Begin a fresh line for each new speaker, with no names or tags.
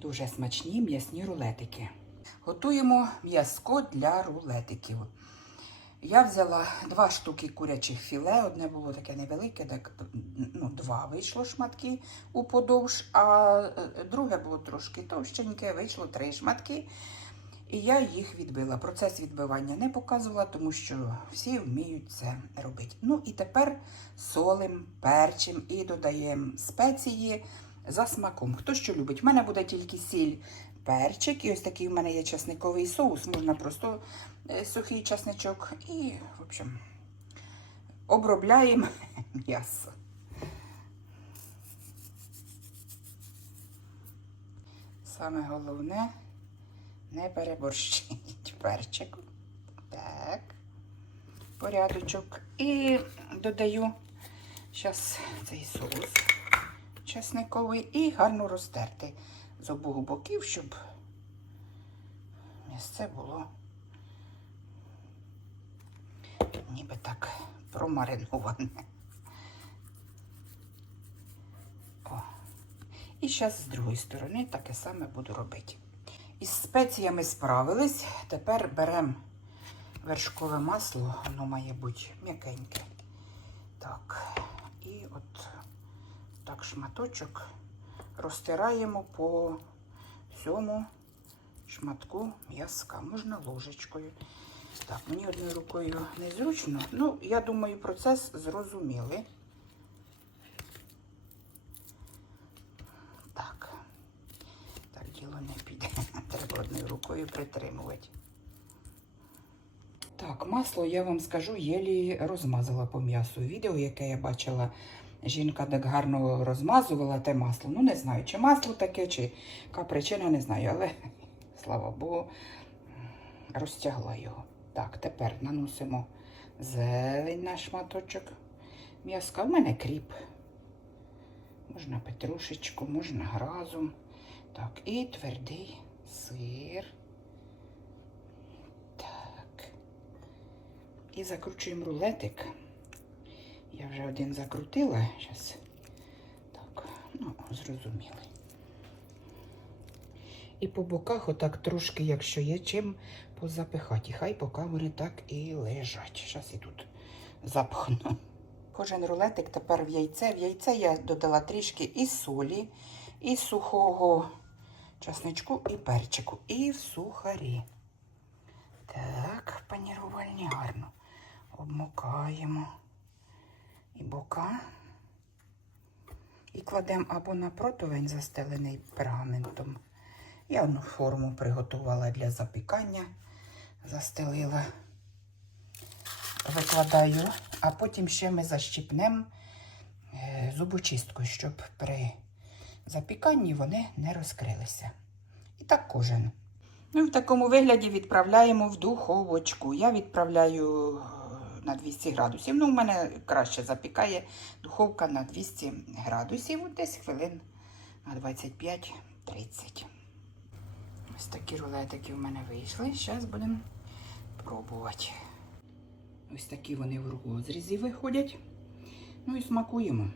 Дуже смачні м'ясні рулетики. Готуємо м'язко для рулетиків. Я взяла два штуки курячих філе. Одне було таке невелике, так ну, два вийшло шматки уподовж, а е, друге було трошки товщеньке, вийшло три шматки. І я їх відбила. Процес відбивання не показувала, тому що всі вміють це робити. Ну і тепер солим, перчим і додаємо спеції за смаком. Хто що любить? У мене буде тільки сіль, перчик, і ось такий у мене є часниковий соус. Можна просто е, сухий часничок і, в общем, обробляємо м'ясо. Саме головне не переборщить перчик. Так, порядочок. І додаю зараз цей соус чесниковий і гарно розтерти з обох боків, щоб місце було ніби так промариноване. О. І зараз з другої сторони таке саме буду робити. Із спеціями справились. Тепер беремо вершкове масло, воно має бути м'якеньке. Так, і от так шматочок розтираємо по всьому шматку м'язка. Можна ложечкою. Так, мені одною рукою незручно. Ну, я думаю, процес зрозуміли. Так. Так діло не піде. Треба одною рукою притримувати. Так, масло, я вам скажу, єлі розмазала по м'ясу. Відео, яке я бачила, жінка так гарно розмазувала те масло. Ну, не знаю, чи масло таке, чи яка причина, не знаю, але слава Богу, розтягла його. Так, тепер наносимо зелень на шматочок м'язка. У мене кріп. Можна петрушечку, можна разом. Так, і твердий сир. Так. І закручуємо рулетик. Я вже один закрутила. Зараз. Так, ну, зрозуміли. І по боках отак трошки, якщо є чим позапихати. Хай поки вони так і лежать. Зараз і тут запхну. Кожен рулетик тепер в яйце. В яйце я додала трішки і солі, і сухого часничку, і перчику, і в сухарі. Так, панірувальні гарно. Обмокаємо і бока. І кладемо або на противень, застелений пергаментом. Я одну форму приготувала для запікання, застелила, викладаю, а потім ще ми защіпнемо е, зубочисткою, щоб при запіканні вони не розкрилися. І так кожен. Ну, в такому вигляді відправляємо в духовочку. Я відправляю е, 200 градусів. Ну, у мене краще запікає духовка на 200 градусів, десь хвилин на 25-30. Ось такі рулетики в мене вийшли. Зараз будемо пробувати. Ось такі вони в розрізі виходять. Ну і смакуємо.